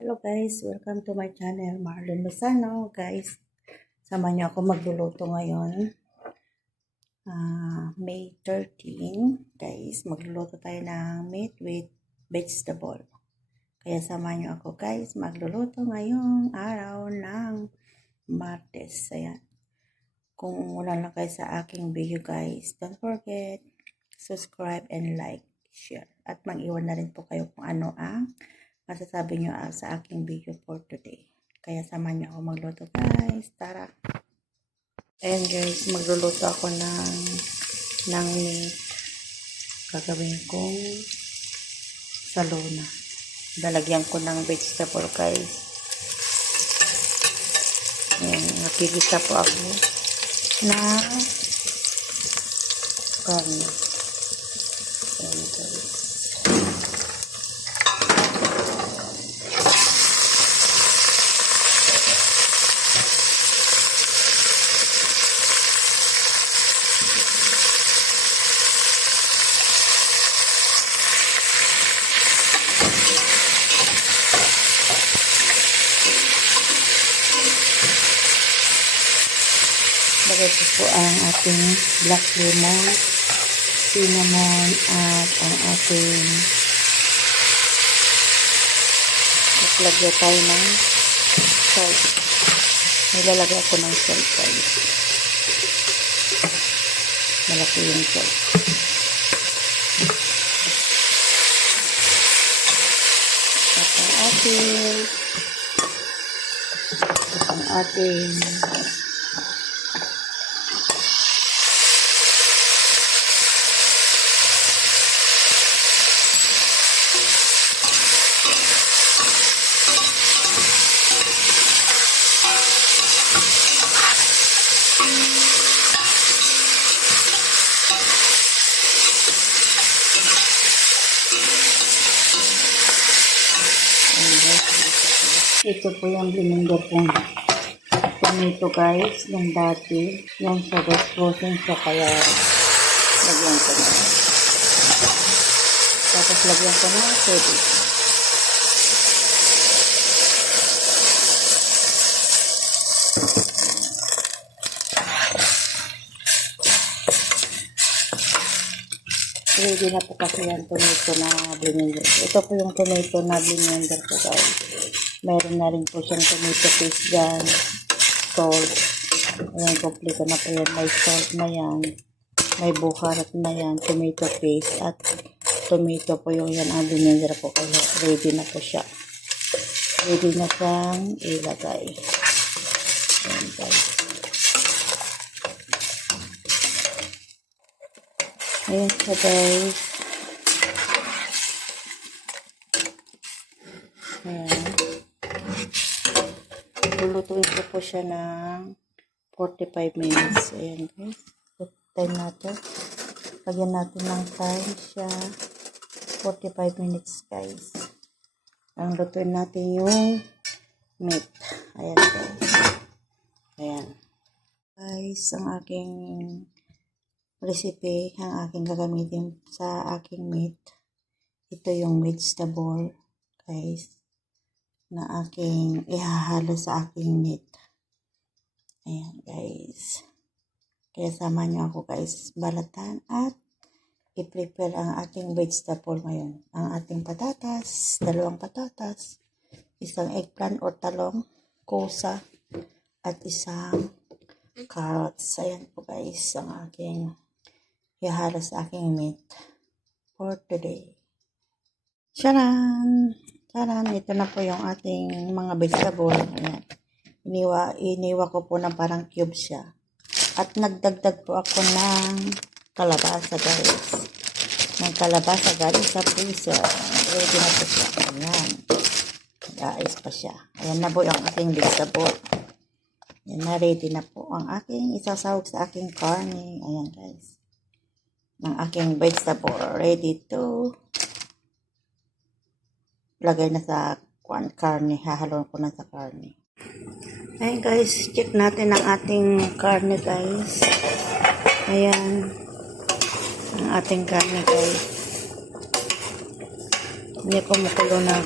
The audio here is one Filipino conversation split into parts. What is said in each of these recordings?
Hello guys, welcome to my channel, Marlon Lozano. Guys, samahan niyo ako magluluto ngayon. May 13. Guys, magluluto tayo ng meat with vegetable. Kaya samahan niyo ako guys, magluluto ngayong araw ng Martes. Ayan. Kung wala lang kayo sa aking video guys, don't forget, subscribe and like, share. At mag-iwan na rin po kayo kung ano ang masasabi nyo sa aking video for today. Kaya samahan nyo ako magluto guys. Tara! Ayan guys, magluluto ako ng meat. Gagawin kong salona. Lalagyan ko ng vegetable guys. Ayan, nakikita po ako na karne. Ayan guys. Lagay ko po ang ating black lemon, cinnamon, at ang ating lagyan tayo ng salt. Nilalagay ako ng salt guys. Malaki yung salt. At ang ating ito po yung blender kong tomato guys, yung dati, yung sa frozen siya kaya lagyan ko na. Tapos lagyan ko na tubig. Ready na po kasi yung tomato na blender. Ito po yung tomato na blender ko guys. Meron na rin po siyang tomato paste dyan. Salt. Ayan, kompleto na po yan. May salt na yan. May buharat na yan. Tomato paste. At tomato po yung yan ang blender po. Kaya ready na po siya. Ready na siyang ilagay. Ayan guys. Ayan siya guys. Ayan. Lulutuin ko po siya ng 45 minutes. Ayan guys. Put time natin. Lagyan natin ng time siya. 45 minutes guys. Ang lutuin natin yung meat. Ayan guys. Ayan. Guys, ang aking recipe, ang aking gagamitin sa aking meat. Ito yung vegetable guys na aking ihahalo sa aking meat. Ayan guys. Kaya sama niyo ako guys, balatan at i-prepare ang ating vegetable ngayon. Ang ating patatas, 2 patatas, isang eggplant o talong, kusa, at isang carrots. Ayan po guys, ang aking ihahalo sa aking meat for today. Charan! Taran, ito na po yung ating mga vegetable. Ayan. Iniwa ko po na parang cube siya. At nagdagdag po ako ng kalabasa guys. Ng kalabasa galing sa freezer. Ready na po siya. Ayan. Nag-aayos pa siya. Ayan na po yung aking vegetable. Ayan na, ready na po ang aking isasawag sa aking karne. Ayan guys. Ng aking vegetable. Ready to lagay na sa karne. Hahalon ko na sa karne. Ayan guys, check natin ang ating karne guys. Ayan. Ang ating karne guys. Hindi ko makulo na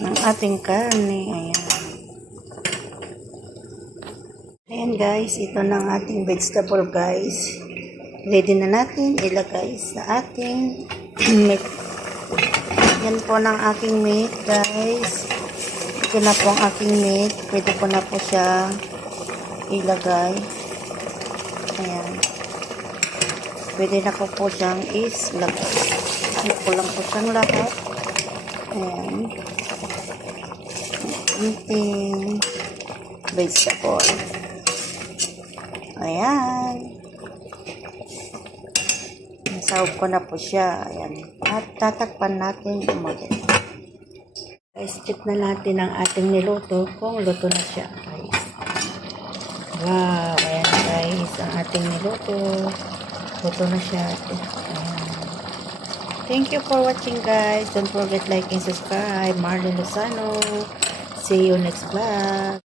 ng ating karne. Ayan. Ayan guys, ito na ang ating vegetable guys. Ready na natin ilagay sa ating meat. Yan po ng aking meat guys. Ito na po ang aking meat. Pwede ko na po siya ilagay. Ayan. Pwede na ko po siyang islagay. Ano ko lang po siyang lahat. Ayan. Ating vegetable. Ayan. Nasahog ko na po siya. Ayan. At tatakpan natin umalit. Guys, check na natin ang ating niluto kung luto na siya. Guys. Wow. Ayan guys. Ang ating niluto. Luto na siya. Ayan. Thank you for watching guys. Don't forget like and subscribe. Marlene Lozano. See you next vlog.